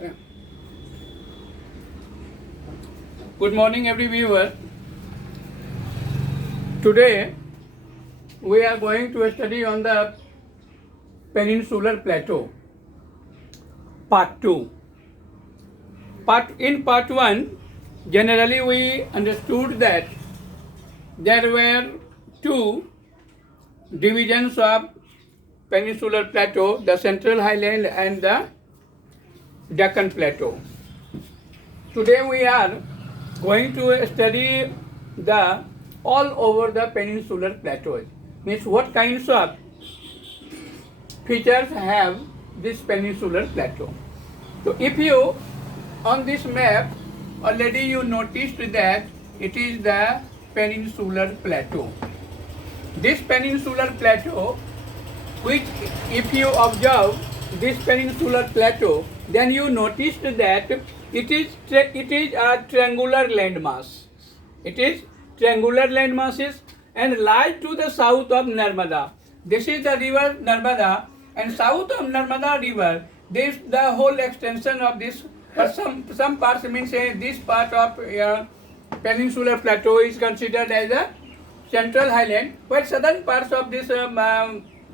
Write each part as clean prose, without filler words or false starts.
Yeah. Good morning, every viewer. Today we are going to study on the Peninsular Plateau, Part 2. In Part 1, generally we understood that there were two divisions of Peninsular Plateau, the Central Highland and the Deccan Plateau. Today we are going to study the all over the Peninsular Plateau. Means what kinds of features have this Peninsular Plateau. So if you on this map already you noticed that it is the Peninsular Plateau. This Peninsular Plateau, which if you observe this Peninsular Plateau, then you noticed that it is a triangular landmass. It is triangular landmasses and lies to the south of Narmada. This is the river Narmada, and south of Narmada river, this the whole extension of this. But some parts means this part of Peninsular Plateau is considered as a Central Highland, while southern parts of this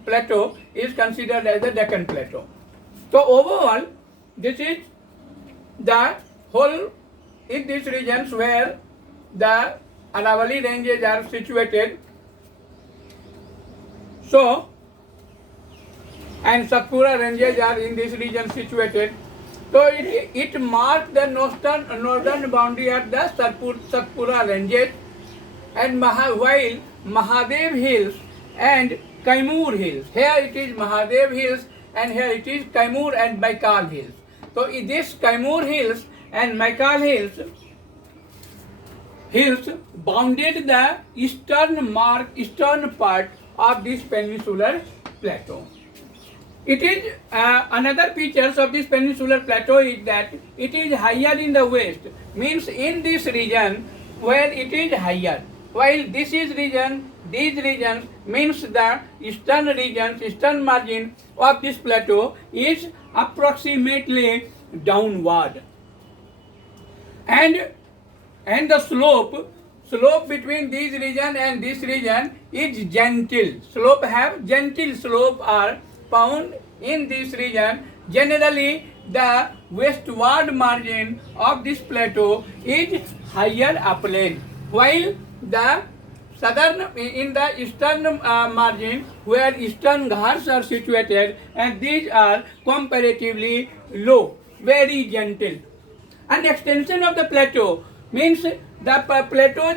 plateau is considered as the Deccan Plateau. So overall, this is the whole in these regions where the Aravali ranges are situated. So, and Satpura ranges are in this region situated. So it marks the northern boundary at the Satpura ranges, and while Mahadev Hills and Kaimur Hills. Here it is Mahadev Hills and here it is Kaimur and Baikal Hills. So in this Kaimur Hills and Baikal Hills bounded the eastern part of this Peninsular Plateau. It is another features of this Peninsular Plateau is that it is higher in the west, means in this region where it is higher. While these regions means the eastern margin of this plateau is approximately downward. And the slope between this region and this region is gentle. Gentle slope are found in this region. Generally, the westward margin of this plateau is higher upland, while the southern in the eastern margin where eastern ghats are situated, and these are comparatively low, very gentle. An extension of the plateau means the plateau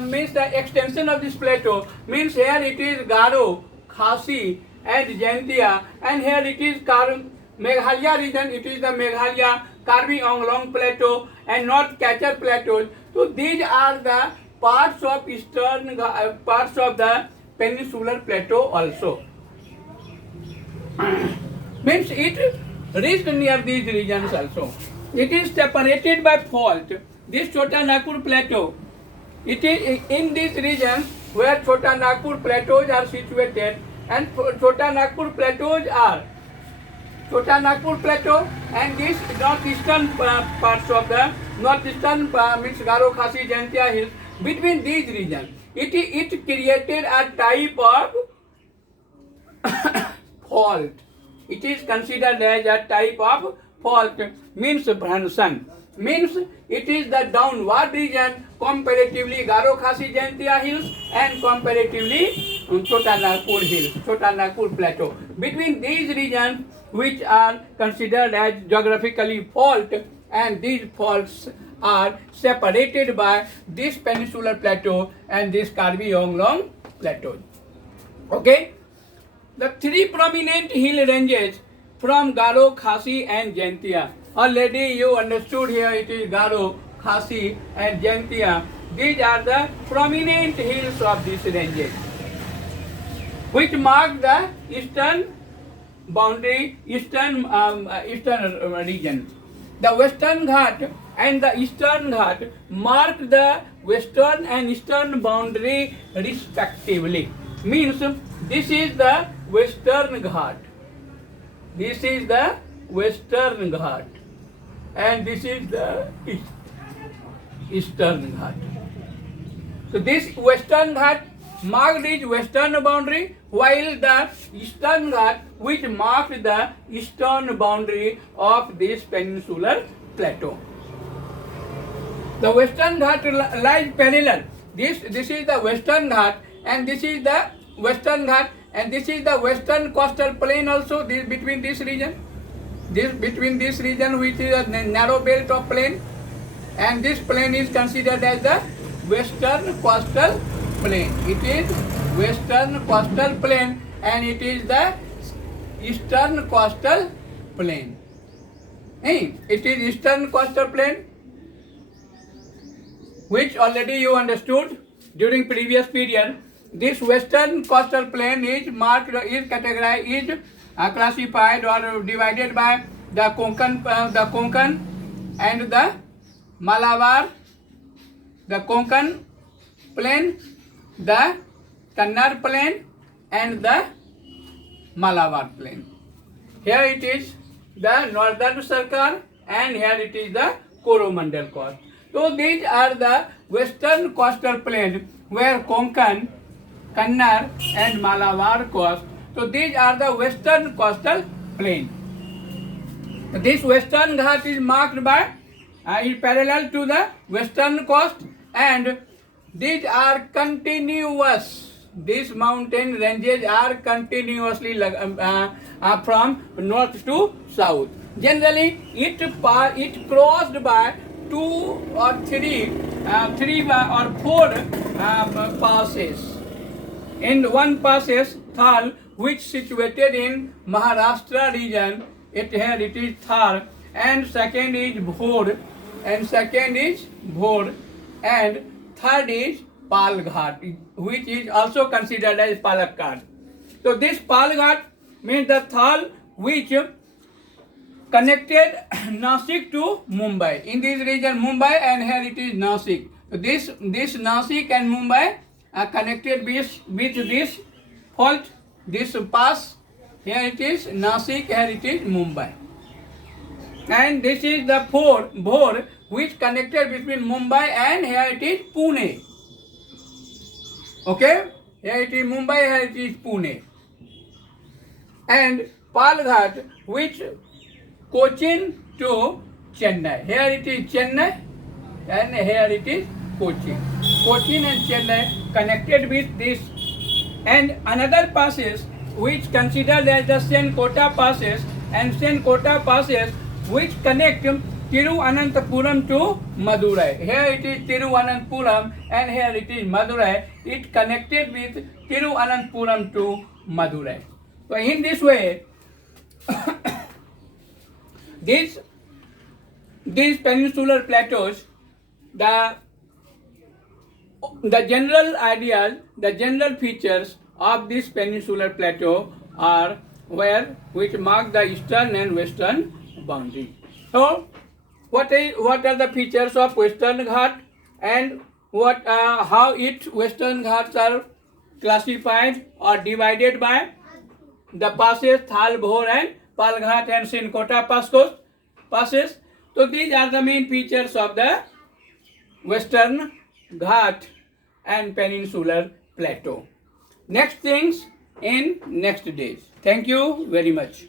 means the extension of this plateau means here it is Garo, Khasi and Jaintia, and here it is Meghalaya region, it is the Meghalaya, Karbi Anglong Plateau and North Kachar Plateaus. So these are the parts of the Peninsular Plateau also. Means it reached near these regions also. It is separated by fault. This Chota Nagpur Plateau, it is in these regions where Chota Nagpur Plateaus are situated, and Chota Nagpur Plateaus are Chota Nagpur Plateau and these northeastern parts of the northeastern means Garo, Khasi, Jaintia Hills. Between these regions, it created a type of fault. It is considered as a type of fault, means Bhansan. Means it is the downward region comparatively Garo, Khasi, Jaintia Hills and comparatively Chota Nagpur Hills, Chota Nagpur Plateau. Between these regions which are considered as geographically fault, and these faults are separated by this Peninsular Plateau and this Karbi Anglong Plateau. Okay? The three prominent hill ranges from Garo, Khasi and Jaintia. Already you understood here it is Garo, Khasi and Jaintia. These are the prominent hills of these ranges, which mark the eastern boundary, eastern region. The Western Ghat and the Eastern Ghat mark the western and eastern boundary respectively. Means this is the Western Ghat. This is the Western Ghat. and this is the Eastern Ghat. So this Western Ghat marked its western boundary, while the Eastern Ghat, which marked the eastern boundary of this peninsular plateau. The Western Ghat lies parallel. This is the Western Ghat, and this is the Western Ghat, and this is the Western coastal plain also. This between this region, which is a narrow belt of plain, and this plain is considered as the Western coastal plain. It is Western coastal plain, and it is the Eastern coastal plain. Hey, it is Eastern coastal plain, which already you understood during previous period. This Western coastal plain is marked, is categorized, is classified or divided by the Konkan and the Malabar, the Konkan plain, the Kannar plain, and the Malabar plain. Here it is the Northern Sarkar, and here it is the Coromandel coast. So these are the Western coastal plain where Konkan, Kannar, and Malabar coast. So these are the Western coastal plain. This Western Ghat is marked by is parallel to the western coast, and these are continuous. These mountain ranges are continuously from north to south. Generally, it crossed by 2 or 3 or 4 passes. In one passes, Thal, which situated in Maharashtra region, it is Thar, and second is Bhor, and third is Palghat, which is also considered as Palakkad. So this Palghat means the Thal which connected Nasik to Mumbai. In this region Mumbai, and here it is Nasik. So this Nasik and Mumbai are connected with this fault, this pass. Here it is Nasik, here it is Mumbai. And this is the Bhor, which connected between Mumbai, and here it is Pune. Okay? Here it is Mumbai, here it is Pune. And Palghat, which Cochin to Chennai. Here it is Chennai, and here it is Cochin. Cochin and Chennai connected with this. And another passes which considered as the Senkota passes, and Senkota passes which connect Tiruvananthapuram to Madurai. Here it is Tiruvananthapuram, and here it is Madurai. It connected with Tiruvananthapuram to Madurai. So in this way, these peninsular plateaus, the general ideas, the general features of this peninsular plateau are which mark the eastern and western boundary. So, what are the features of Western Ghat, and how Western Ghats are classified or divided by the passes Thal, Bhor, and Palghat, and Senkota passes. So these are the main features of the Western Ghat and peninsular plateau. Next things in next days. Thank you very much.